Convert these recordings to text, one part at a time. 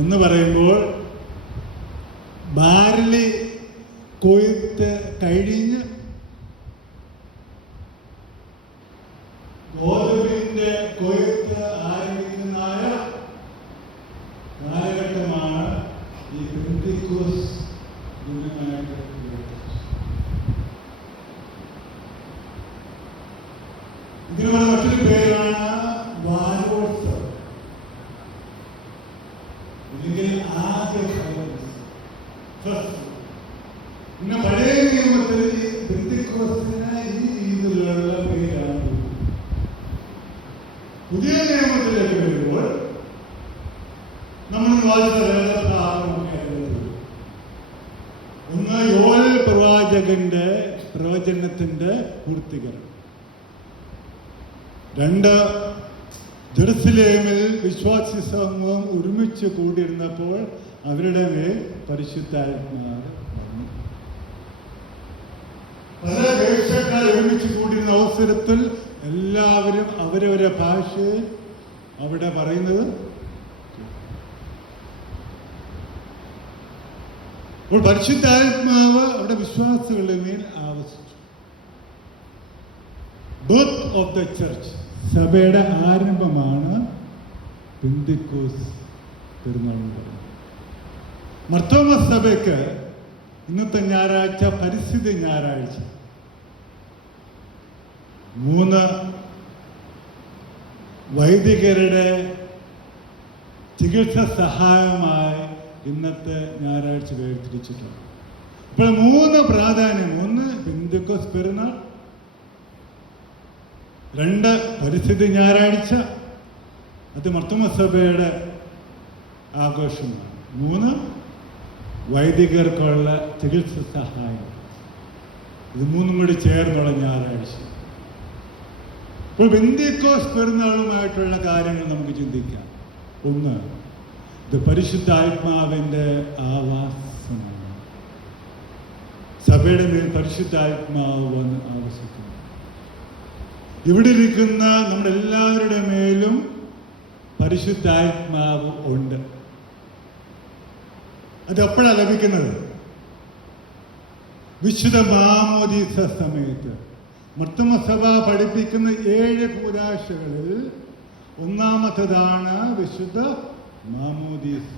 എന്ന് പറയുമ്പോൾ ബാർലി കൊയ്ത്ത് കഴിഞ്ഞ് ഗോതമ്പിന്റെ കൊയ്ത്ത് ആരംഭിക്കുന്ന കാലഘട്ടമാണ് ഈ പെന്തിക്കോസ് ദിനമായിട്ട്. ഇതിനുള്ള മറ്റൊരു പേരാണ് വാരോത്സവം, അല്ലെങ്കിൽ ആദ്യ പിന്നെ പഴയ നിയമത്തിൽ ഈ പെന്തിക്കോസിന് ഈ രീതിയിലുള്ള പേരാണ്. പുതിയ നിയമത്തിലേക്ക് വരുമ്പോൾ നമ്മൾ വായിച്ച വേദഭാഗമൊക്കെ ഒന്ന് യോവേൽ പ്രവാചകന്റെ പ്രവചനത്തിന്റെ പൂർത്തീകരണം, രണ്ട് ജെറുസലേമിൽ വിശ്വാസി സമൂഹം ഒരുമിച്ച് കൂടിയിരുന്നപ്പോൾ അവരുടെ മേൽ പരിശുദ്ധാത്മാവ് വന്നു. പല ദേശക്കാർ ഒരുമിച്ച് കൂടിയിരുന്ന അവസരത്തിൽ എല്ലാവരും അവരവരുടെ ഭാഷയിൽ അവിടെ പറയുന്നത്. അപ്പോൾ പരിശുദ്ധാത്മാവ് അവിടെ വിശ്വാസികളുടെ മേൽ ആവസിച്ചു. ബർത്ത് ഓഫ് ദ ചർച്ച്, സഭയുടെ ആരംഭമാണ് പെന്തിക്കോസ് പെരുന്നാൾ എന്ന് പറയുന്നത്. മർത്തോമ സഭയ്ക്ക് ഇന്നത്തെ ഞായറാഴ്ച പരിസ്ഥിതി ഞായറാഴ്ച. 3 വൈദികരുടെ ചികിത്സ സഹായമായി ഇന്നത്തെ ഞായറാഴ്ച വേർതിരിച്ചിട്ടുണ്ട്. അപ്പോൾ 3 പ്രാധാന്യം: 1 പെന്തിക്കോസ് പെരുന്നാൾ, 2 പരിസ്ഥിതി ഞായറാഴ്ച, അത് മർത്തോമ സഭയുടെ ആഘോഷമാണ്, 3 വൈദികർക്കുള്ള ചികിത്സ സഹായം. ഇത് 3 കൂടി ചേർന്നുള്ള ഞായറാഴ്ച. ഇപ്പോൾ പെന്തിക്കോസ് പെരുന്നാളുമായിട്ടുള്ള കാര്യങ്ങൾ നമുക്ക് ചിന്തിക്കാം. 1, ഇത് പരിശുദ്ധാത്മാവിന്റെ ആവാസമാണ്. സഭയുടെ മേൽ പരിശുദ്ധാത്മാവ് വന്ന് ആവസിക്കുന്നു. ഇവിടെ ഇരിക്കുന്ന നമ്മുടെ എല്ലാവരുടെ മേലും പരിശുദ്ധാത്മാവ് ഉണ്ട്. അത് എപ്പോഴാണ് ലഭിക്കുന്നത്? വിശുദ്ധ മാമോദീസ സമയത്ത്. മർത്തോമ സഭ പഠിപ്പിക്കുന്ന 7 കൂദാശകളിൽ ഒന്നാമത്തേതാണ് വിശുദ്ധ മാമോദീസ.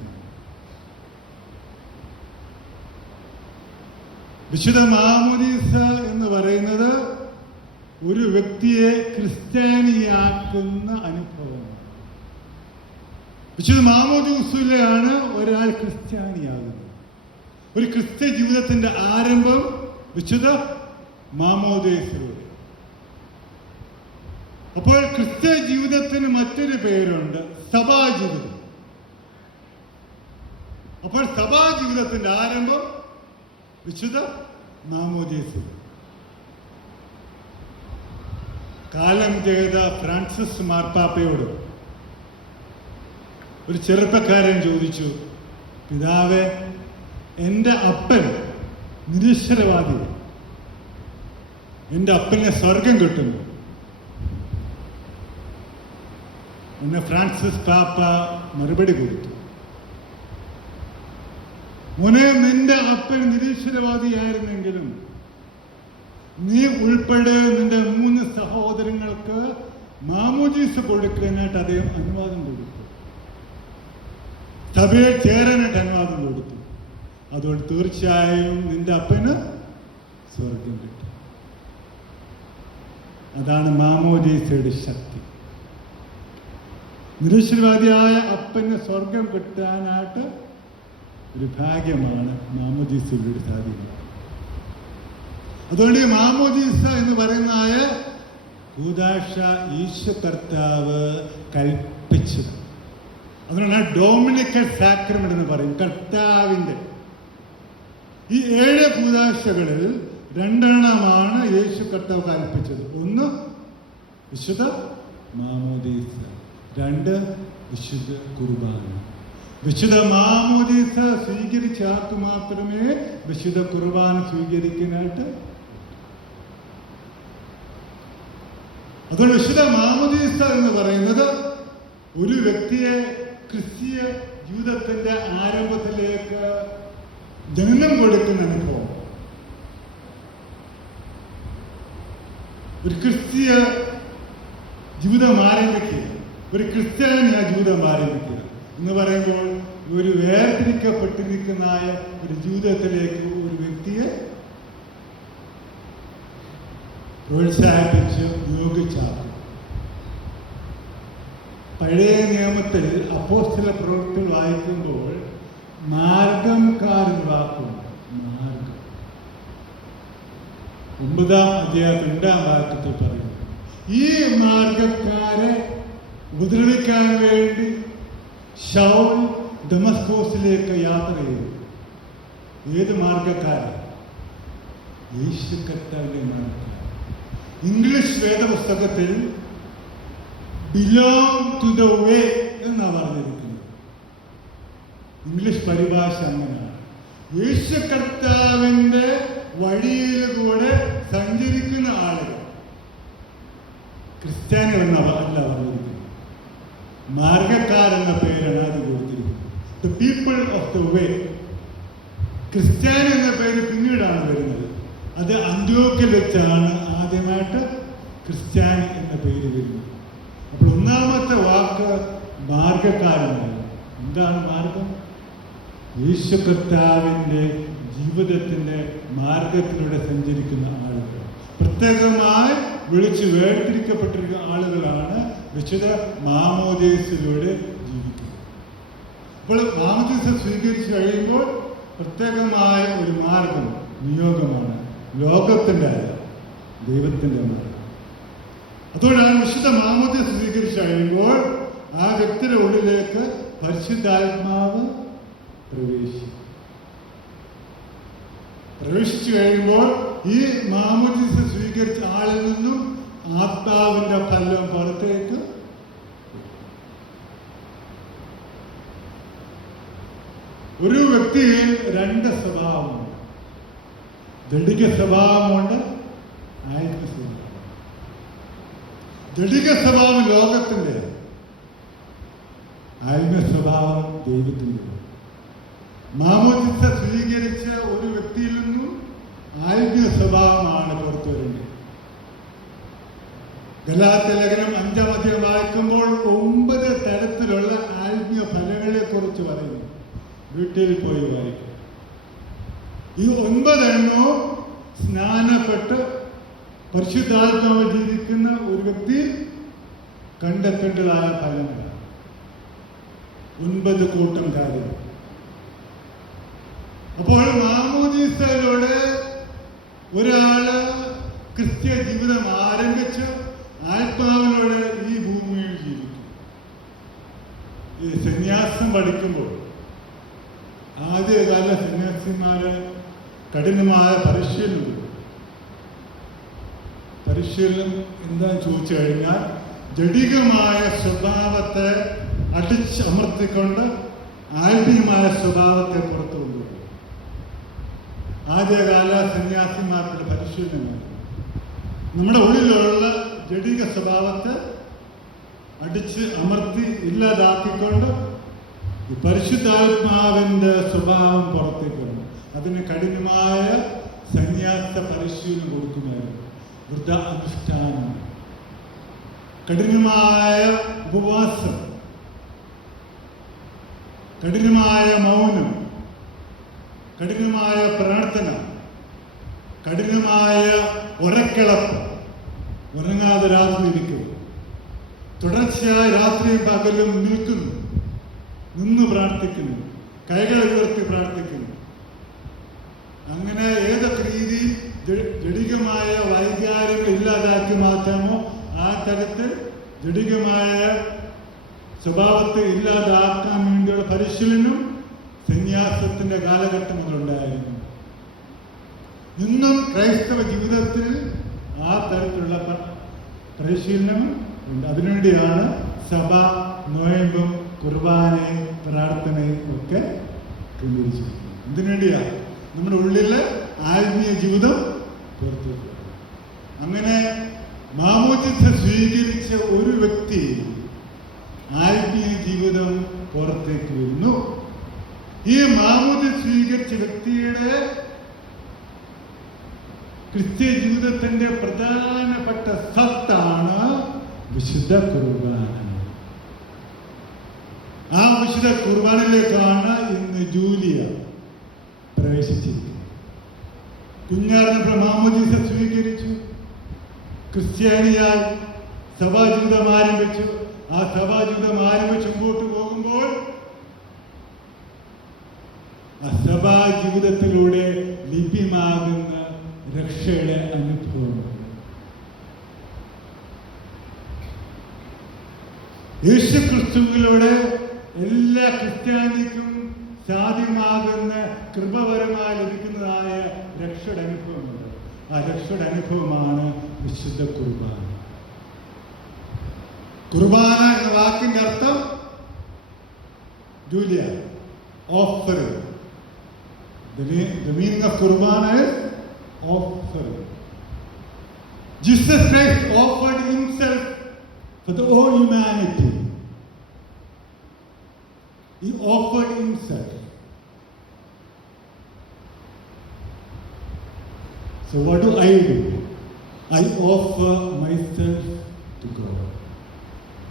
വിശുദ്ധ മാമോദീസ എന്ന് പറയുന്നത് ഒരു വ്യക്തിയെ ക്രിസ്ത്യാനിയാക്കുന്ന അനുഭവമാണ്. വിശുദ്ധ മാമോദീസയിലാണ് ഒരാൾ ക്രിസ്ത്യാനിയാകുന്നത്. ഒരു ക്രിസ്ത്യ ജീവിതത്തിന്റെ ആരംഭം വിശുദ്ധ മാമോദീസയിലൂടെ. അപ്പോൾ ക്രിസ്ത്യ ജീവിതത്തിന് മറ്റൊരു പേരുണ്ട്, സഭാജീവിതം. അപ്പോൾ സഭാജീവിതത്തിന്റെ ആരംഭം വിശുദ്ധ മാമോദീസ. കാലം ചെയ്ത ഫ്രാൻസിസ് മാർപ്പാപ്പയോട് ഒരു ചെറുപ്പക്കാരൻ ചോദിച്ചു, പിതാവേ, എൻ്റെ അപ്പൻ നിരീശ്വരവാദിയാണ്, എൻ്റെ അപ്പനെ സ്വർഗം കിട്ടുന്നു. എന്നെ ഫ്രാൻസിസ് പാപ്പ മറുപടി കൊടുത്തു, മോനെ, നിന്റെ അപ്പൻ നിരീശ്വരവാദിയായിരുന്നെങ്കിലും നീ ഉൾപ്പെടെ നിന്റെ 3 സഹോദരങ്ങൾക്ക് മാമോദീസ കൊടുക്കാനായിട്ട് അദ്ദേഹം അനുവാദം കൊടുത്തു. സഭയെ ചേരാനായിട്ട് അനുവാദം കൊടുത്തു. അതുകൊണ്ട് തീർച്ചയായും നിന്റെ അപ്പന് സ്വർഗം കിട്ടും. അതാണ് മാമോദീസയുടെ ശക്തി. നിരീശ്വരവാദിയായ അപ്പന് സ്വർഗം കിട്ടാനായിട്ട് ഒരു ഭാഗ്യമാണ് മാമോദീസയിലൂടെ സാധിക്കുന്നത്. അതുകൊണ്ട് ഈ മാമോദീസ എന്ന് പറയുന്ന കൂദാശ ഈശോ കർത്താവ് കൽപ്പിച്ചത്. അതുകൊണ്ടാണ് ഡൊമിനിക്കൽ സാക്രമെന്റ് എന്ന് പറയും, കർത്താവിന്റെ. ഈ 7 കൂദാശകളിൽ 2 യേശു കർത്താവ് കൽപ്പിച്ചത്. 1 വിശുദ്ധ മാമോദീസ, 2 വിശുദ്ധ കുർബാന. വിശുദ്ധ മാമോദീസ സ്വീകരിച്ച ആർക്ക് മാത്രമേ വിശുദ്ധ കുർബാന സ്വീകരിക്കാനായിട്ട്. അതുകൊണ്ട് വിശുദ്ധ മാമോദീസ എന്ന് പറയുന്നത് ഒരു വ്യക്തിയെ ക്രിസ്തീയ ജീവിതത്തിന്റെ ആരംഭത്തിലേക്ക് ജനനം കൊടുക്കുന്ന അനുഭവം, ഒരു ക്രിസ്തീയ ജീവിതം ആരംഭിക്കുക, ഒരു ക്രിസ്ത്യാനി ആ ജീവിതം ആരംഭിക്കുക എന്ന് പറയുമ്പോൾ ഒരു വേർതിരിക്കപ്പെട്ടിരിക്കുന്ന ഒരു ജീവിതത്തിലേക്ക് ഒരു വ്യക്തിയെ പ്രോത്സാഹിപ്പിച്ച് നിയോഗിച്ചാക്കും. പഴയ നിയമത്തിൽ അപ്പോസ്തല പ്രവൃത്തികൾ വായിക്കുമ്പോൾ മാർഗംകാരൻ വാക്കുണ്ട്. മാർഗം 9-ാം അധ്യായം 2-ാം വാക്യത്തിൽ പറയുന്നു, ഈ മാർഗക്കാരെ ഉപദ്രവിക്കാൻ വേണ്ടി ശൗൽ ദമസ്കോസിലേക്ക് യാത്ര ചെയ്തു. ഏത് മാർഗക്കാരൻ? യേശു കർത്താവിന്റെ മാർഗക്കാരൻ. ഇംഗ്ലീഷ് വേദപുസ്തകത്തിൽ ബിലോങ് ടു ദ വേ എന്നാണ് പറഞ്ഞിരിക്കുന്നത്. ഇംഗ്ലീഷ് പരിഭാഷ അങ്ങനെയാണ്. യേശു കർത്താവിന്റെ വഴിയിൽ കൂടെ സഞ്ചരിക്കുന്ന ആളുകൾ ക്രിസ്ത്യാനികൾ അല്ല പറഞ്ഞിരിക്കുന്നത്. മാർഗക്കാരെന്ന പേരാണ് അത് കൊടുത്തിരിക്കുന്നത്. The people of the way. ക്രിസ്ത്യാനി എന്ന പേര് പിന്നീടാണ് വരുന്നത്. അത് അന്ത്യോക്യയിൽ വെച്ചാണ് ആദ്യമായിട്ട് ക്രിസ്ത്യാനി എന്ന പേര് വരുന്നത്. അപ്പോൾ ഒന്നാമത്തെ വാക്ക് മാർഗക്കാരനാണ്. എന്താണ് മാർഗം? യേശു കർത്താവിൻ്റെ ജീവിതത്തിൻ്റെ മാർഗത്തിലൂടെ സഞ്ചരിക്കുന്ന ആളുകൾ, പ്രത്യേകമായി വിളിച്ച് വേർതിരിക്കപ്പെട്ടിരിക്കുന്ന ആളുകളാണ് വിശുദ്ധ മാമോദീസയിലൂടെ ജീവിക്കുന്നത്. അപ്പോൾ മാമോദീസ സ്വീകരിച്ചു കഴിയുമ്പോൾ പ്രത്യേകമായ ഒരു മാർഗം, നിയോഗമാണ്. ലോകത്തിൻ്റെ അല്ല, ദൈവത്തിൻ്റെ മാർഗം. അതുകൊണ്ടാണ് വിശുദ്ധ മാമോദീസ സ്വീകരിച്ചു കഴിയുമ്പോൾ ആ വ്യക്തിയുടെ ഉള്ളിലേക്ക് പരിശുദ്ധാത്മാവ് പ്രവേശിച്ചു കഴിയുമ്പോൾ ഈ മാമോദീസ സ്വീകരിച്ച ആളിൽ നിന്നും ആത്മാവിന്റെ ഫലം പുറത്തേക്ക്. ഒരു വ്യക്തിയിൽ 2 സ്വഭാവമുണ്ട്. ദണ്ഡിക സ്വഭാവമുണ്ട്, ആത്മ സ്വഭാവം. ദണ്ഡിക സ്വഭാവം ലോകത്തിന്റെ, ആത്മ സ്വഭാവം ദൈവത്തിന്റെ. മാമോദീസ സ്വീകരിച്ച ഒരു വ്യക്തിയിൽ നിന്നും ആത്മീയ സ്വഭാവമാണ് പുറത്തു വരേണ്ടത്. ഗലാത്യ ലേഖനം 5-ാം അധ്യായം വായിക്കുമ്പോൾ 9 തരത്തിലുള്ള ആത്മീയ ഫലങ്ങളെ കുറിച്ച് പറയുന്നു. വീട്ടിൽ പോയി വായിക്കും. ഈ 9 എണ്ണവും സ്നാനപ്പെട്ട് പരിശുദ്ധാത്മാവ് ജീവിക്കുന്ന ഒരു വ്യക്തി കണ്ടെത്തേണ്ടതായ ഫലങ്ങളാണ്. 9 കൂട്ടം കാര്യങ്ങൾ. അപ്പോൾ മാമോദീസയിലൂടെ ഒരാള് ക്രിസ്ത്യ ജീവിതം ആരംഭിച്ച് ആത്മാവിലൂടെ ഈ ഭൂമിയിൽ ജീവിക്കും. ഈ സന്യാസം പഠിക്കുമ്പോൾ ആദ്യകാല സന്യാസിമാര് കഠിനമായ പരിശീലനം എന്താ ചോദിച്ചു കഴിഞ്ഞാൽ ജഡികമായ സ്വഭാവത്തെ അടിച്ചമർത്തിക്കൊണ്ട് ആത്മീയമായ സ്വഭാവത്തെ പുറത്തു കൊണ്ടുപോകും. ആദ്യകാല സന്യാസിമാരുടെ പരിശീലനം നമ്മുടെ ഉള്ളിലുള്ള ജഡിക സ്വഭാവത്തെ അടിച്ച് അമർത്തി ഇല്ലാതാക്കിക്കൊണ്ട് ഈ പരിശുദ്ധാത്മാവിന്റെ സ്വഭാവം പുറത്തേക്ക് വരും. അതിന് കഠിനമായ സന്യാസ പരിശീലനം കൊടുക്കുന്നതായിരുന്നു. വൃദ്ധ അനുഷ്ഠാനം, കഠിനമായ ഉപവാസം, കഠിനമായ മൗനം, കഠിനമായ പ്രാർത്ഥന, കഠിനമായ ഉറക്കിളപ്പ്, ഉറങ്ങാതെ രാത്രി ഇരിക്കുന്നു, തുടർച്ചയായി രാത്രിയും പകലും നിൽക്കുന്നു, നിന്ന് പ്രാർത്ഥിക്കുന്നു, കൈകൾ ഉയർത്തി പ്രാർത്ഥിക്കുന്നു. അങ്ങനെ ഏതൊക്കെ രീതി ജഡികമായ വൈകാര്യങ്ങൾ ഇല്ലാതാക്കി മാറ്റാമോ ആ തരത്തിൽ ജഡികമായ സ്വഭാവത്തെ ഇല്ലാതാക്കാൻ വേണ്ടിയുള്ള പരിശീലനം സന്യാസത്തിന്റെ കാലഘട്ടം മുതലുണ്ടായിരുന്നു. ഇന്നും ക്രൈസ്തവ ജീവിതത്തിൽ ആ തരത്തിലുള്ള പരിശീലനം ഉണ്ട്. അതിനുവേണ്ടിയാണ് സഭ നോയമ്പും കുർബാനയും പ്രാർത്ഥനയും ഒക്കെ ക്രമീകരിച്ചിരിക്കുന്നത്. ഇതിനുവേണ്ടിയാണ് നമ്മുടെ ഉള്ളിലെ ആത്മീയ ജീവിതം പുറത്തു. അങ്ങനെ മാമോദീസ സ്വീകരിച്ച ഒരു വ്യക്തി ആത്മീയ ആത്മീയ ജീവിതം പുറത്തേക്ക് വരുന്നു. ഈ മാമോദീസ സ്വീകരിച്ച വ്യക്തിയുടെ ക്രിസ്ത്യ ജീവിതത്തിന്റെ പ്രധാനപ്പെട്ട സത്താണ് വിശുദ്ധ കുർബാന. ആ വിശുദ്ധ കുർബാനയിലേക്കാണ് ഇന്ന് ജൂലിയ പ്രവേശിച്ചിരിക്കുന്നത്. കുഞ്ഞാറിന് മാമോദീസ സ്വീകരിച്ചു, ക്രിസ്ത്യാനിയായി സഭാജീവിതം ആരംഭിച്ചു. ആ സഭാജീവിതം ആരംഭിച്ച് മുമ്പോട്ട് പോകുമ്പോൾ ആ സഭാജീവിതത്തിലൂടെ ലഭ്യമാകുന്ന രക്ഷയുടെ അനുഭവം, യേശുക്രിസ്തുവിലൂടെ എല്ലാ ക്രിസ്ത്യാനിക്കും സാധ്യമാകുന്ന കൃപപരമായി ലഭിക്കുന്നതായ രക്ഷയുടെ അനുഭവമുണ്ട്. ആ രക്ഷയുടെ അനുഭവമാണ് വിശുദ്ധ കുർബാന. കുർബാന എന്ന വാക്കിന്റെ അർത്ഥം Julia offering. The meaning of Qurbana is offering. Jesus Christ offered himself for the whole humanity. He offered himself. So what do? I offer myself to God.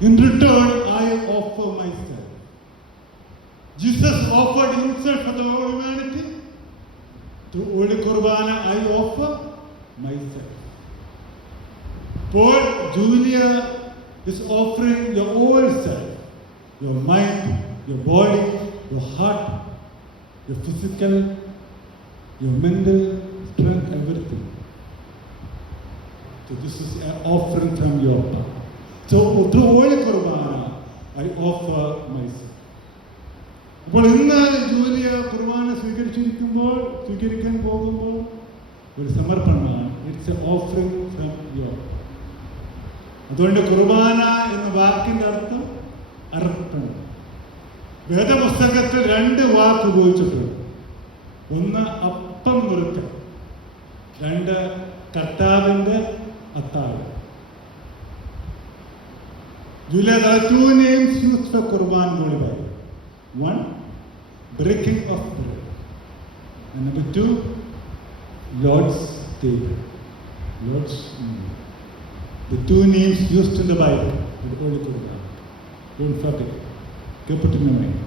In return, I offer myself. Jesus offered himself for the whole humanity. Through Holy Qurbana, I offer myself. Paul, Julia is offering your whole self, your mind, your body, your heart, your physical, your mental strength, everything. So this is an offering from your part. So through Holy Qurbana, I offer myself. അപ്പോൾ ഇന്ന് Julia കുർബാന സ്വീകരിക്കാൻ പോകുമ്പോൾ ഒരു സമർപ്പണമാണ്. It's a offering from your. അതുകൊണ്ട് കുർബാന എന്ന വാക്കിന്റെ അർത്ഥം അർപ്പണം. വേദപുസ്തകത്തിൽ 2 വാക്ക് ഉപയോഗിച്ചിട്ടുണ്ട്. ഒന്ന് അപ്പം മുറിക്കൽ, 2 കർത്താവിന്റെ അത്താഴം. Julia, there are 2 names used for Qurban in the Bible. 1, breaking of bread, and number 2, Lord's table, Lord's meal. The 2 names used in the Bible for the Holy Quran. Don't forget. Keep it in your mind.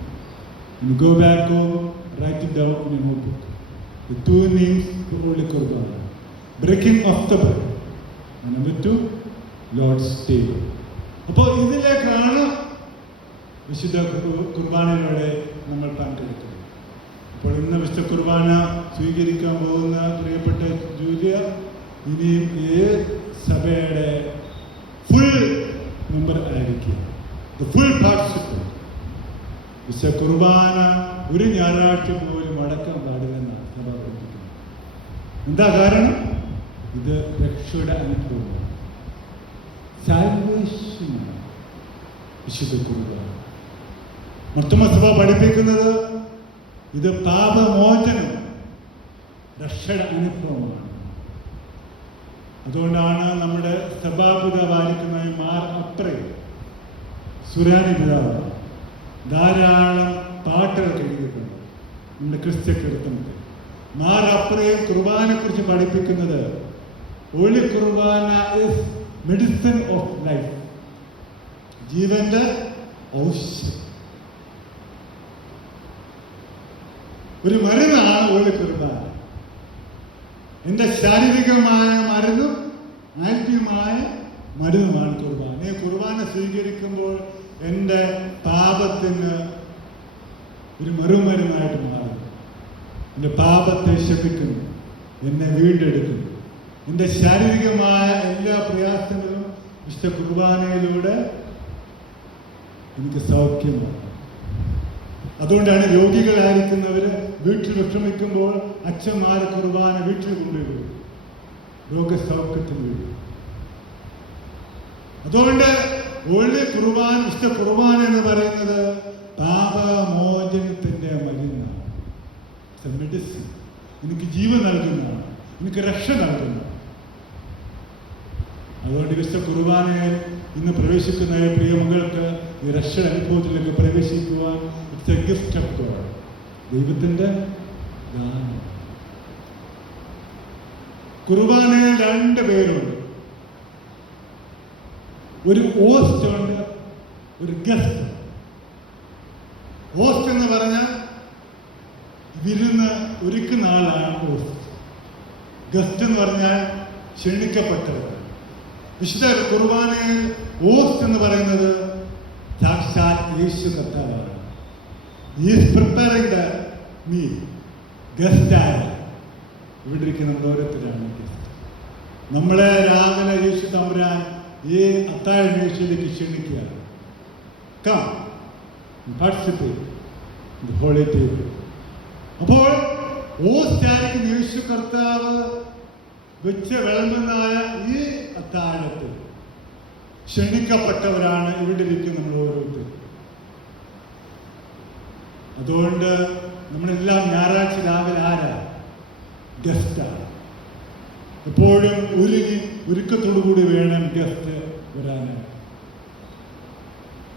When you go back home, write it down in your notebook. The 2 names for Holy Quran: breaking of the bread, and number 2, Lord's table. അപ്പോൾ ഇതിലേക്കാണ് വിശുദ്ധ കുർബാനയിലൂടെ നമ്മൾ പങ്കെടുക്കുന്നത്. അപ്പോൾ ഇന്ന് വിശുദ്ധ കുർബാന സ്വീകരിക്കാൻ പോകുന്ന പ്രിയപ്പെട്ട ജൂലിയ ഇനിയും ഈ സഭയുടെ ഫുൾ മെമ്പർ ആയിരിക്കും. Full participant. വിശുദ്ധ കുർബാന ഒരു ഞായറാഴ്ച പോലും അടക്കം പാടില്ലെന്നാണ് സഭ പഠിപ്പിക്കുന്നത്. എന്താ കാരണം? ഇത് രക്ഷയുടെ അനുഭവമാണ്. സാൽവേഷനാണ് വിശുദ്ധ കുർബാന. മർത്തോമാ സഭ പഠിപ്പിക്കുന്നത് ഇത് പാപമോചനം, രക്ഷയുടെ അനുഭവമാണ്. അതുകൊണ്ടാണ് നമ്മുടെ സഭാപിതാവായിരിക്കുന്ന മാർ അപ്രേ സുരാനി പിതാവ് ധാരാളം പാട്ടുകൾ എഴുതിയിട്ടുണ്ട് നമ്മുടെ ക്രിസ്ത്യ കീർത്തനത്തിൽ. മാർ അപ്രേ കുർബാനെ കുറിച്ച് പഠിപ്പിക്കുന്നത് holy Qurbana is medicine of life, ജീവന്റെ ഔഷധം. ഒരു മരുന്നാണ് ഹോളി കുർബാന. എന്റെ ശാരീരികമായ മരുന്നും ആത്മീയമായ മരുന്നുമാണ് കുർബാന. ഈ കുർബാന സ്വീകരിക്കുമ്പോൾ എൻ്റെ പാപത്തിന് ഒരു മറുമരുന്നായിട്ട് മാറുന്നു. എൻ്റെ പാപത്തെ ശമിക്കുന്നു, എന്നെ വീണ്ടെടുക്കുന്നു. എൻ്റെ ശാരീരികമായ എല്ലാ പ്രയാസങ്ങളും വിശുദ്ധ കുർബാനയിലൂടെ എനിക്ക് സൗഖ്യമാണ്. അതുകൊണ്ടാണ് രോഗികളായിരിക്കുന്നവര് വീട്ടിൽ വിഷമിക്കുമ്പോൾ അച്ഛന്മാരെ കുർബാന വീട്ടിൽ കൊണ്ടുവരും, രോഗസൗഖ്യത്തിന് വേണ്ടി. അതുകൊണ്ട് ഹോളി കുർബാന, വിശുദ്ധ കുർബാന എന്ന് പറയുന്നത് പാപമോചനത്തിന്റെ മരുന്നാണ്, മെഡിസിൻ. എനിക്ക് ജീവൻ നൽകുന്നതാണ്, എനിക്ക് രക്ഷ നൽകുന്നതാണ്. അതുകൊണ്ട് വിശുദ്ധ കുർബാനയിൽ ഇന്ന് പ്രവേശിക്കുന്ന പ്രിയ മക്കൾക്ക് ഈ രക്ഷ അനുഭവത്തിലേക്ക് പ്രവേശിക്കുവാൻ it's a gift of God. ദൈവത്തിൻ്റെ ദാനം. കുർബാനയിൽ 2 പേരുണ്ട്. ഒരു ഹോസ്റ്റ് ഉണ്ട്, ഒരു ഗസ്റ്റ്. ഹോസ്റ്റ് എന്ന് പറഞ്ഞാൽ വിരുന്ന് ഒരുക്കുന്ന ആളാണ് ഹോസ്റ്റ്. ഗസ്റ്റ് എന്ന് പറഞ്ഞാൽ ക്ഷണിക്കപ്പെട്ടവർ. വിശുദ്ധ കുർബാനയിൽ ഹോസ്റ്റ് എന്ന് പറയുന്നത് സാക്ഷാൽ യേശു കർത്താവാണ്. Is preparing the meal. ഗസ്റ്റായ ഇവിടെ ഇരിക്കുന്ന നമ്മൾ ഓരോരുത്തരാണ് ഗസ്റ്റ്. നമ്മളെ രാവിലെ യേശു തമ്പുരാൻ ഈ അത്താഴ മേശയിലേക്ക് ക്ഷണിക്കുകയാണ്. Come participate in the holy table. അപ്പോൾ ഹോസ്റ്റായിരിക്കുന്ന യേശു കർത്താവ് വെച്ച് വിളമ്പുന്നതായ ഈ അത്താഴത്തിൽ ക്ഷണിക്കപ്പെട്ടവരാണ് ഇവിടെ ഇരിക്കുന്ന നമ്മൾ ഓരോരുത്തരും. അതുകൊണ്ട് നമ്മളെല്ലാം ഞായറാഴ്ച രാവിലെ ആരാ? ഗസ്റ്റാണ്. എപ്പോഴും ഒരുക്കത്തോടുകൂടി വേണം ഗസ്റ്റ് വരാനായി.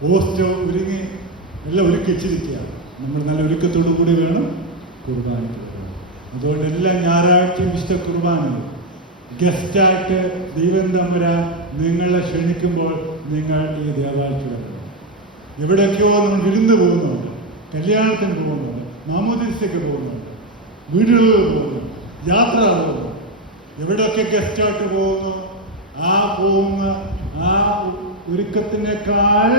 ഹോസ്റ്റ് ഒരുങ്ങി എല്ലാം ഒരുക്കിച്ചിരിക്കുകയാണ്. നമ്മൾ നല്ല ഒരുക്കത്തോടു കൂടി വേണം കുർബാനയ്ക്ക് വരണം. അതുകൊണ്ട് എല്ലാ ഞായറാഴ്ചയും വിശുദ്ധ കുർബാനയിൽ ഗസ്റ്റായിട്ട് ദൈവം തമ്പുരാൻ നിങ്ങളെ ക്ഷണിക്കുമ്പോൾ നിങ്ങൾ ഈ ദേവാലയത്തിൽ വരണം. എവിടെയൊക്കെയോ നമ്മൾ വിരുന്ന് പോകുന്നുണ്ട്, കല്യാണത്തിന് പോകുന്നുണ്ട്, മാമോദീസയ്ക്ക് പോകുന്നുണ്ട്, വീടുകളിൽ പോകുന്നു, യാത്ര പോകുന്നു. എവിടെയൊക്കെ ഗസ്റ്റായിട്ട് പോകുന്നു, ആ പോകുന്ന ആ ഒരുക്കത്തിനേക്കാൾ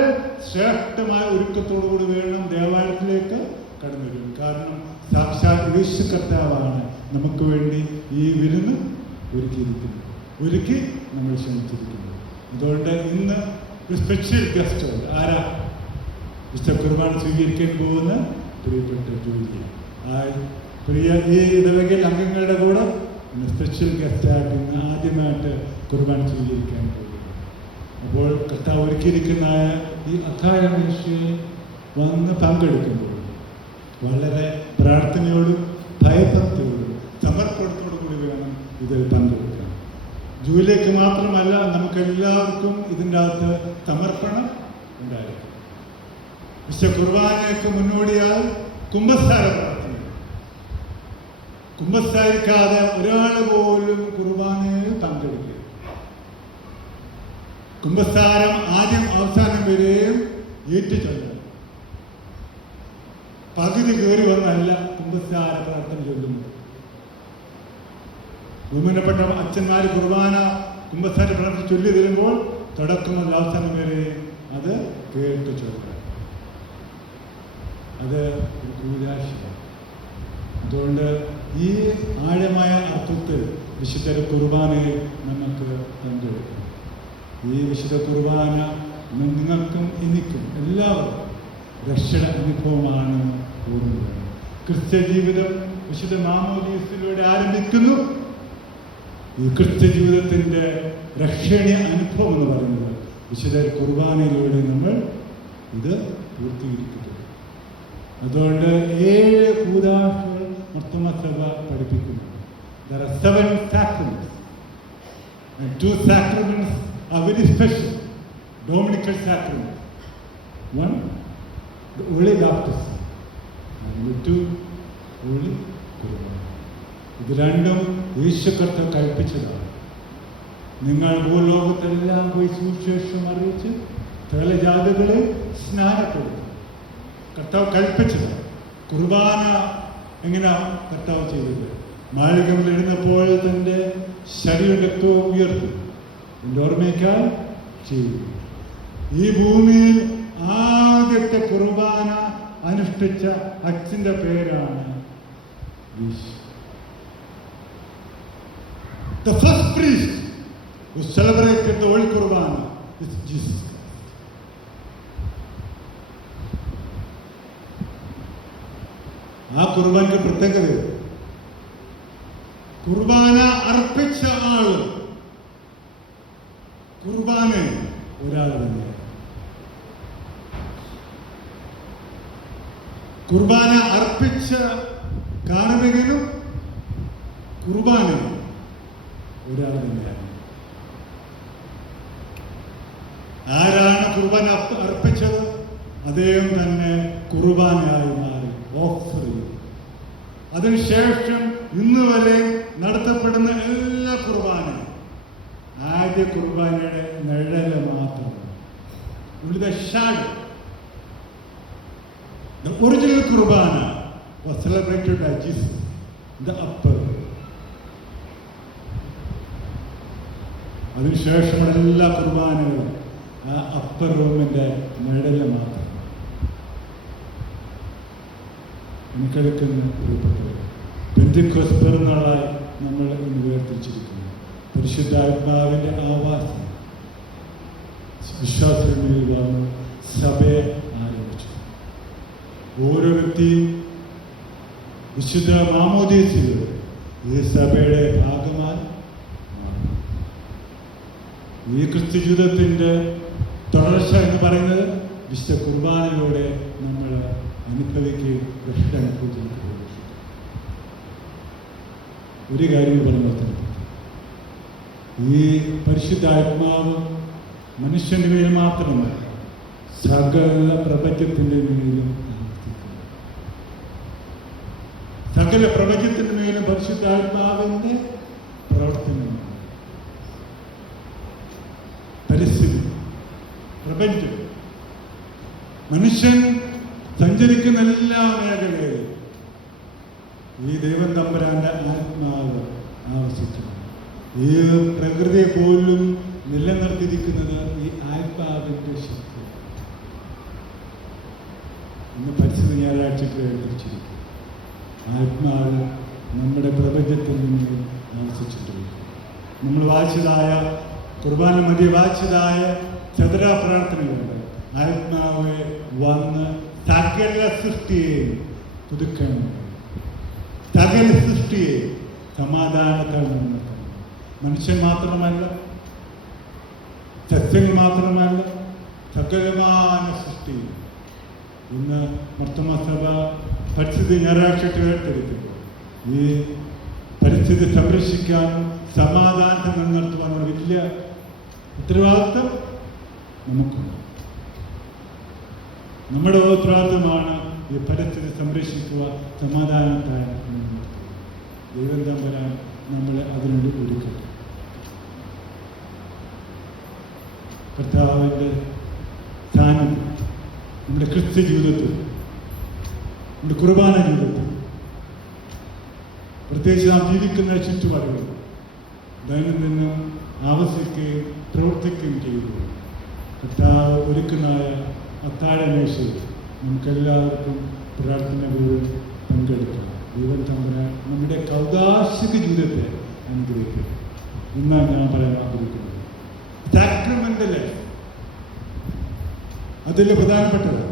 ശ്രേഷ്ഠമായ ഒരുക്കത്തോടുകൂടി വേണം ദേവാലയത്തിലേക്ക് കടന്നു വരും. കാരണം സാക്ഷാൽ യേശു കർത്താവാണ് നമുക്ക് വേണ്ടി ഈ വിരുന്ന് ഒരുക്കിയിരിക്കുന്നത്, ഒരുക്കി നമ്മൾ ക്ഷണിച്ചിരിക്കുന്നത്. അതുകൊണ്ട് ഇന്ന് ഒരു സ്പെഷ്യൽ ഗസ്റ്റ് ഉണ്ട്. ആരാ? വിശുദ്ധ കുർബാന സ്വീകരിക്കാൻ പോകുന്ന പ്രിയപ്പെട്ട ജോലി. ആ പ്രിയ ഈ ഇടവകയിൽ അംഗങ്ങളുടെ കൂടെ ഇന്ന് സ്പെഷ്യൽ ഗസ്റ്റായിട്ട് ഇന്ന് ആദ്യമായിട്ട് കുർബാന സ്വീകരിക്കാൻ പോകുന്നു. അപ്പോൾ കർത്താവ് ഒരുക്കിയിരിക്കുന്ന ഈ അത്താഴ മേശയിൽ വന്ന് പങ്കെടുക്കുമ്പോൾ വളരെ പ്രാർത്ഥനയോടും ഭയഭക്തിയോടും സമർപ്പണത്തോടു കൂടി വേണം ഇതിൽ പങ്കെടുക്കാൻ. ജൂലിക്ക് മാത്രമല്ല, നമുക്കെല്ലാവർക്കും ഇതിൻ്റെ അകത്ത് സമർപ്പണം ഉണ്ടായിരിക്കും. വിശുദ്ധ കുർബാനയ്ക്ക് മുന്നോടിയായി കുംഭസാര പ്രാർത്ഥന. കുംഭസാരിക്കാതെ ഒരാൾ പോലും കുർബാനയിൽ പങ്കെടുക്കുക. കുംഭസാരം ആദ്യം അവസാനം വരെയും ഏറ്റുചൊല്ലണം. പകുതി കയറി വന്നല്ല കുംഭസാര പ്രാർത്ഥന ചൊല്ലുന്നത്. ബഹുമാനപ്പെട്ട അച്ഛന്മാർ കുർബാന കുംഭസാര പ്രാർത്ഥന ചൊല്ലി തരുമ്പോൾ തുടക്കം മുതൽ അവസാനം വരെ അത് കേട്ട് ചൊല്ലണം. അത് ഒരു കൂലാശയാണ്. അതുകൊണ്ട് ഈ ആഴമായ അർത്ഥത്തിൽ വിശുദ്ധ കുർബാനയിൽ നമുക്ക് പങ്കെടുക്കാം. ഈ വിശുദ്ധ കുർബാന നിങ്ങൾക്കും എനിക്കും എല്ലാവർക്കും രക്ഷണ അനുഭവമാണ് ഓർമ്മ. ക്രിസ്ത്യ ജീവിതം വിശുദ്ധ മാമോദീസയിലൂടെ ആരംഭിക്കുന്നു. ഈ ക്രിസ്ത്യ ജീവിതത്തിൻ്റെ രക്ഷണീയ അനുഭവം എന്ന് പറയുന്നത് വിശുദ്ധ കുർബാനയിലൂടെ നമ്മൾ ഇത് പൂർത്തീകരിക്കുന്നു. അതുകൊണ്ട് 7 കൂദാശകൾ മർത്തോമാ സഭ പഠിപ്പിക്കുന്നു. There are 7 sacraments and 2 sacraments are very special. Dominical sacrament. 1, the holy baptism, and 2, holy കുർബാന. ഇത് രണ്ടും യേശു കർത്താവ് കൽപ്പിച്ചതാണ്. നിങ്ങൾ ഭൂലോകത്തെല്ലാം പോയി സുവിശേഷം അറിയിച്ച് സകല ജാതികളെ സ്നാനപ്പെടുത്തും. കർത്താവ് കൽപ്പിച്ചതാണ്. കുർബാന എങ്ങനെയാ കർത്താവ് ചെയ്തത്? മാളികയിൽ ഇരുന്നപ്പോൾ തൻ്റെ ശരീരം രക്തവും ഉയർത്തും എൻ്റെ ഓർമ്മയ്ക്കായി ചെയ്തു. ഈ ഭൂമിയിൽ ആദ്യത്തെ കുർബാന അനുഷ്ഠിച്ച അച്ഛൻ്റെ പേരാണ് യേശു. The first priest who celebrated the Holy Qurbana is Jesus Christ. ആ കുർബാനയ്ക്ക് പ്രത്യേകത, കുർബാന അർപ്പിച്ച ആള് കുർബാന ഒരാൾ തന്നെയാണ്. കുർബാന അർപ്പിച്ച കാർമികനും കുർബാനയും ഒരാൾ തന്നെയാണ്. ആരാണ് കുർബാന അർപ്പിച്ചത്? അദ്ദേഹം തന്നെ കുർബാനയായി മാറി, ഓഫർ ചെയ്തു. അതിനുശേഷം ഇന്ന് വരെ നടത്തപ്പെടുന്ന എല്ലാ കുർബാനയും ആദ്യ കുർബാനയുടെ നിഴല് മാത്രമാണ്. Only the shadow. The original Kurbana was celebrated by Jesus in the upper room. അതിനുശേഷമുള്ള എല്ലാ കുർബാനകളും ആ അപ്പർ റൂമിന്റെ നിഴല് മാത്രം. എനിക്കെടുക്കുന്ന പെന്തിക്കോസ്ത് പെരുന്നാളായി നമ്മൾ ഇന്ന് വേർതിരിച്ചിരിക്കുന്നു. പരിശുദ്ധാത്മാവിന്റെ ആവാസം വിശ്വാസങ്ങളിൽ വന്ന് സഭയെ ആരംഭിച്ചു. ഓരോ വ്യക്തിയും വിശുദ്ധ മാമോദീസയിലൂടെ ഈ സഭയുടെ ഭാഗമായി മാറും. ഈ ക്രിസ്തു ജീവിതത്തിന്റെ തുടർച്ച എന്ന് പറയുന്നത് വിശുദ്ധ കുർബാനയിലൂടെ നമ്മൾ അനുഭവിക്കുകയും രക്ഷ ഒരു കാര്യം പറഞ്ഞു, ഈ പരിശുദ്ധാത്മാവ് മനുഷ്യന്റെ മേൽ മാത്രമല്ല സകല പ്രപഞ്ചത്തിന്റെ മേലും സകല പ്രപഞ്ചത്തിന്റെ മേലും പരിശുദ്ധാത്മാവിന്റെ പ്രവർത്തനമാണ്. പരിസ്ഥിതി, പ്രപഞ്ചം, മനുഷ്യൻ സഞ്ചരിക്കുന്ന എല്ലാ മേഖലയിലും ഈ ദൈവം തമ്പുരാന്റെ ആത്മാവ് ആവശ്യിക്കുന്നു. ഈ പ്രകൃതിയെ പോലും നിലനിർത്തിയിരിക്കുന്നത് ഈ ആത്മാവിന്റെ ശക്തി. ഇന്ന് പരിസ്ഥിതി ഞായറാഴ്ചയ്ക്ക് എഴുതിച്ചിരിക്കും. ആത്മാവ് നമ്മുടെ പ്രപഞ്ചത്തിൽ നിന്ന് ആവശ്യിച്ചിട്ടുണ്ട്. നമ്മൾ വായിച്ചതായ കുർബാന മധ്യ വായിച്ചതായ ചതുര പ്രാർത്ഥനയുണ്ട്. ആത്മാവെ വന്ന് സകല സൃഷ്ടിയെയും പുതുക്കണം, സകല സൃഷ്ടിയെ സമാധാനത്താൽ നിലനിർത്തണം. മനുഷ്യൻ മാത്രമല്ല, സസ്യങ്ങൾ മാത്രമല്ല, സകലമായ സൃഷ്ടി. ഇന്ന് മർത്തമ സഭ പരിസ്ഥിതി ഞായറാഴ്ച വേർതിരിക്കുമ്പോൾ ഈ പരിസ്ഥിതി സംരക്ഷിക്കാനും സമാധാനത്തെ നിലനിർത്തുവാനുള്ള വലിയ ഉത്തരവാദിത്വം നമുക്കുണ്ട്. നമ്മുടെ ഉത്തരവാദിത്വമാണ് ഈ പരിസ്ഥിതി സംരക്ഷിക്കുക, സമാധാനത്താൽ നിലനിർത്തുക. ദൈവം തമ്പുരാൻ നമ്മളെ അതിനുവേണ്ടി ഒരുക്കട്ടെ. കർത്താവിൻ്റെ സാന്നിധ്യം നമ്മുടെ ക്രിസ്ത്യ ജീവിതത്തിൽ, നമ്മുടെ കുർബാന ജീവിതത്തിൽ, പ്രത്യേകിച്ച് നാം ജീവിക്കുന്ന ചുറ്റുപാടുകൾ ദൈനംദിനം ആവശ്യിക്കുകയും പ്രവർത്തിക്കുകയും ചെയ്തു. കർത്താവ് ഒരുക്കുന്നതായ അത്താഴമേശയിൽ നമുക്കെല്ലാവർക്കും പ്രാർത്ഥനയോട് പങ്കെടുക്കാം. ദൈവം തമ്പുരാൻ നമ്മുടെ കൗദാശിക ജീവിതത്തെ അനുഗ്രഹിക്കുക. എന്നാണ് ഞാൻ പറയാൻ ആഗ്രഹിക്കുന്നത്. സാക്രമെന്റൽ ലൈഫ് അതിൽ പ്രധാനപ്പെട്ടത്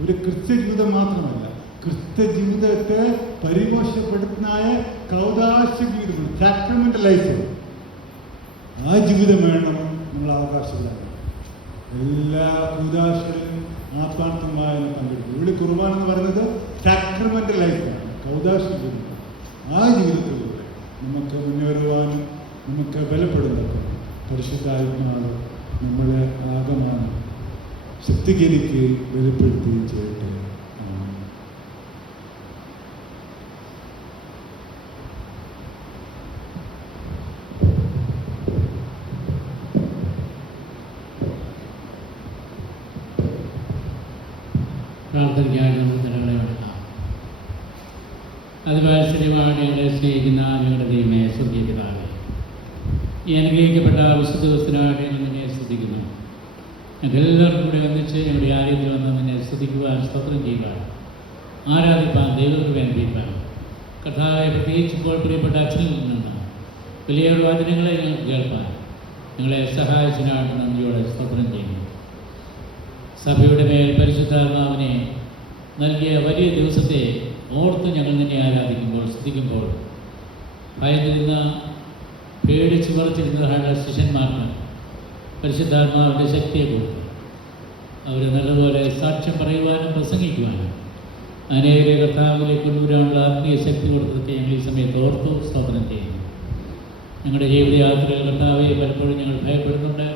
ഒരു ക്രിസ്ത്യ ജീവിതം മാത്രമല്ല, ക്രിസ്ത്യ ജീവിതത്തെ പരിപോഷപ്പെടുത്തുന്ന കൗദാശിക ജീവിതം, സാക്രമെന്റൽ ലൈഫ്. ആ ജീവിതം വേണം നമ്മൾ അവകാശപ്പെടാൻ. എല്ലാ കൂദാശകളിലും ആത്മാർത്ഥമായി പങ്കെടുക്കും. ഇവിടെ കുർബാന എന്ന് പറയുന്നത് സാക്രമെന്റൽ ലൈഫാണ്, കൗദാശ ജീവിതം. ആ ജീവിതത്തിലൂടെ നമുക്ക് മുന്നേറുവാനും നമുക്ക് ബലപ്പെടുന്നതും പരിശുദ്ധാത്മാവ് നമ്മളെ ആകമാനം ശക്തീകരിക്കുകയും ബലപ്പെടുത്തുകയും ചെയ്യട്ടെ. പ്രാർത്ഥനയ്ക്കായി നമ്മൾ നിലകളെ എടുക്കാം. അതിവാത്സല്യമാണ് ഞങ്ങളെ സ്നേഹിക്കുന്ന ഞങ്ങളുടെ ദൈവമേ, സ്വർഗ്ഗീയ പിതാവേ, ഈ അനുഗ്രഹിക്കപ്പെട്ട വിശുദ്ധ ദിവസത്തിനായിട്ട് ഞങ്ങൾ നിന്നെ സ്തുതിക്കുന്നു. ഞങ്ങളെല്ലാവർക്കും കൂടെ ഒന്നിച്ച് ഞങ്ങളുടെ ആലയത്തിൽ വന്ന് നിന്നെ സ്തുതിക്കുവാൻ, സ്തോത്രം ചെയ്യുവാൻ, ആരാധിപ്പാൻ, ദൈവകൃപ അനുഭവിപ്പാൻ കർത്താവെ, പ്രത്യേകിച്ച് ഇപ്പോൾ പ്രിയപ്പെട്ട അച്ഛനിൽ നിന്ന് വലിയ വചനങ്ങളെ ഞങ്ങൾക്ക് കേൾപ്പാൻ ഞങ്ങളെ സഹായിച്ചതിനായിട്ട് നന്ദിയോടെ സ്തോത്രം ചെയ്യുന്നു. സഭയുടെ മേൽ പരിശുദ്ധാത്മാവിനെ നൽകിയ വലിയ ദിവസത്തെ ഓർത്ത് ഞങ്ങൾ നിന്നെ ആരാധിക്കുമ്പോൾ, സ്തുതിക്കുമ്പോൾ ഭയന്നിരുന്ന പേടിച്ച് വിറച്ചിരുന്ന ശിഷ്യന്മാർക്ക് പരിശുദ്ധാത്മാവിൻ്റെ ശക്തിയെ കൊടുത്തു. അവർ നല്ലപോലെ സാക്ഷ്യം പറയുവാനും പ്രസംഗിക്കുവാനും അനേക കർത്താവിലേക്ക് കൊണ്ടുവരാനുള്ള ആത്മീയ ശക്തി കൊടുത്തതൊക്കെ ഞങ്ങൾ ഈ സമയത്ത് ഓർത്തു സ്തോത്രം ചെയ്യുന്നു. ഞങ്ങളുടെ ജീവിതയാത്രകൾ കർത്താവെ പലപ്പോഴും ഞങ്ങൾ ഭയപ്പെടുന്നുണ്ട്.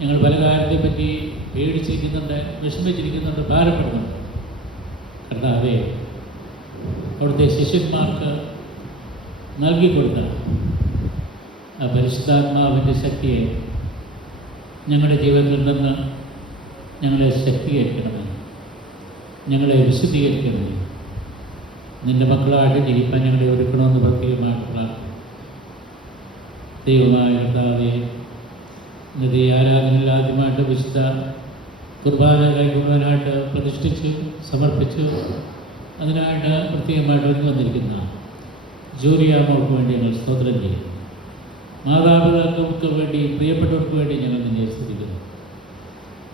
ഞങ്ങൾ പല കാര്യത്തെപ്പറ്റി പേടിച്ചിരിക്കുന്നുണ്ട്, വിഷമിച്ചിരിക്കുന്നുണ്ട്, ഭാരപ്പെടുന്നുണ്ട്. കർത്താവേ, അവിടുത്തെ ശിഷ്യന്മാർക്ക് നൽകിക്കൊടുത്ത ആ പരിശുദ്ധാത്മാവിൻ്റെ ശക്തിയെ ഞങ്ങളുടെ ജീവിതത്തിൽ നിന്ന് ഞങ്ങളെ ശക്തീകരിക്കണമേ, ഞങ്ങളെ വിശുദ്ധീകരിക്കണമേ. നിൻ്റെ മക്കളായിട്ട് ജയിപ്പാൻ ഞങ്ങളെ ഒരുക്കണമെന്ന് പ്രത്യേകമായിട്ട് പ്രാർത്ഥിക്കുന്നു. ദൈവമായ കർത്താവേ, ഇന്നത്തെ ആരാധനയിൽ ആദ്യമായിട്ട് വിശുദ്ധ കുർബാന കൈക്കൊള്ളുവാനായിട്ട് പ്രതിഷ്ഠിച്ചു സമർപ്പിച്ചു അതിനായിട്ട് പ്രത്യേകമായിട്ട് ഒരുങ്ങി വന്നിരിക്കുന്ന ജൂലിയാമ്മക്ക് വേണ്ടി ഞങ്ങൾ സ്തോത്രം ചെയ്യും. മാതാപിതാക്കൾക്ക് വേണ്ടി, പ്രിയപ്പെട്ടവർക്ക് വേണ്ടി ഞങ്ങൾ നിന്നെ സ്തുതിക്കുന്നു.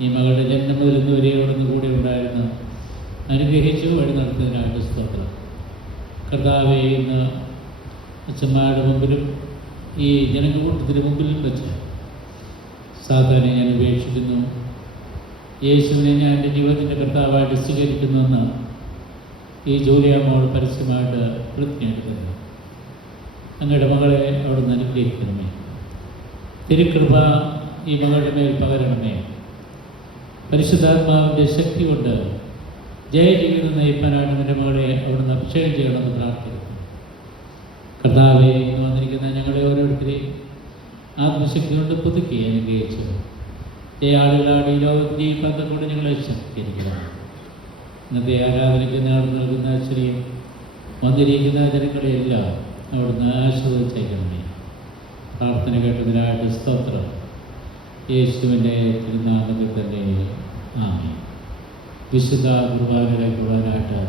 ഈ മകളുടെ ജന്മം മുതൽ ഇന്ന് വരെ അവിടുന്ന് കൂടെ ഉണ്ടായിരുന്നു അനുഗ്രഹിച്ചു വഴി നടത്തുന്നതിനായിട്ട് സ്തോത്രം. കർത്താവെ, ഇന്ന് അച്ഛന്മാരുടെ മുമ്പിലും ഈ ജനകൂട്ടത്തിന് മുമ്പിലും വെച്ച് സാത്താനെ ഞാൻ ഉപേക്ഷിക്കുന്നു, യേശുവിനെ ഞാൻ എൻ്റെ ജീവിതത്തിൻ്റെ കർത്താവായിട്ട് സ്വീകരിക്കുന്നുവെന്ന് ഈ ജൂലിയാമ്മയോട് പരസ്യമായിട്ട് പ്രതിജ്ഞയെടുക്കുന്നു. അങ്ങയുടെ മകളെ അവിടുന്ന് അനുഗ്രഹിക്കണമേ. തിരുകൃപ ഈ മകളുടെ മേൽ പകരണമേ. പരിശുദ്ധാത്മാവിൻ്റെ ശക്തി കൊണ്ട് ജയജീവിതം നയിപ്പാനായിട്ട് എൻ്റെ മകളെ അവിടുന്ന് അഭിഷേകം ചെയ്യണമെന്ന് പ്രാർത്ഥിക്കുന്നു. കർത്താവെ, ഇന്ന് വന്നിരിക്കുന്ന ഞങ്ങളെ ഓരോരുത്തരെയും ആത്മശക്തി കൊണ്ട് പുതുക്കി അനുഗ്രഹിച്ചു ആളുകളാണ് ഈ ലോകത്തിൻ്റെ ഈ ബന്ധം കൊണ്ട് ഞങ്ങളെ ശക്തീകരിക്കണം. ഇന്നത്തെ ആരാധനയ്ക്ക് നേർന്നു നൽകുന്ന ശ്രീയും വന്നിരിക്കുന്ന ജനങ്ങളെയെല്ലാം അവിടുന്ന് ആശീർവദിച്ചേക്കണമേ. പ്രാർത്ഥന കേട്ടതിനായിട്ട് സ്തോത്രം. യേശുവിൻ്റെ തിരുനാമത്തിൽ തന്നെ ആമേൻ. വിശുദ്ധ കുർബാന കഴിക്കുവാനായിട്ട്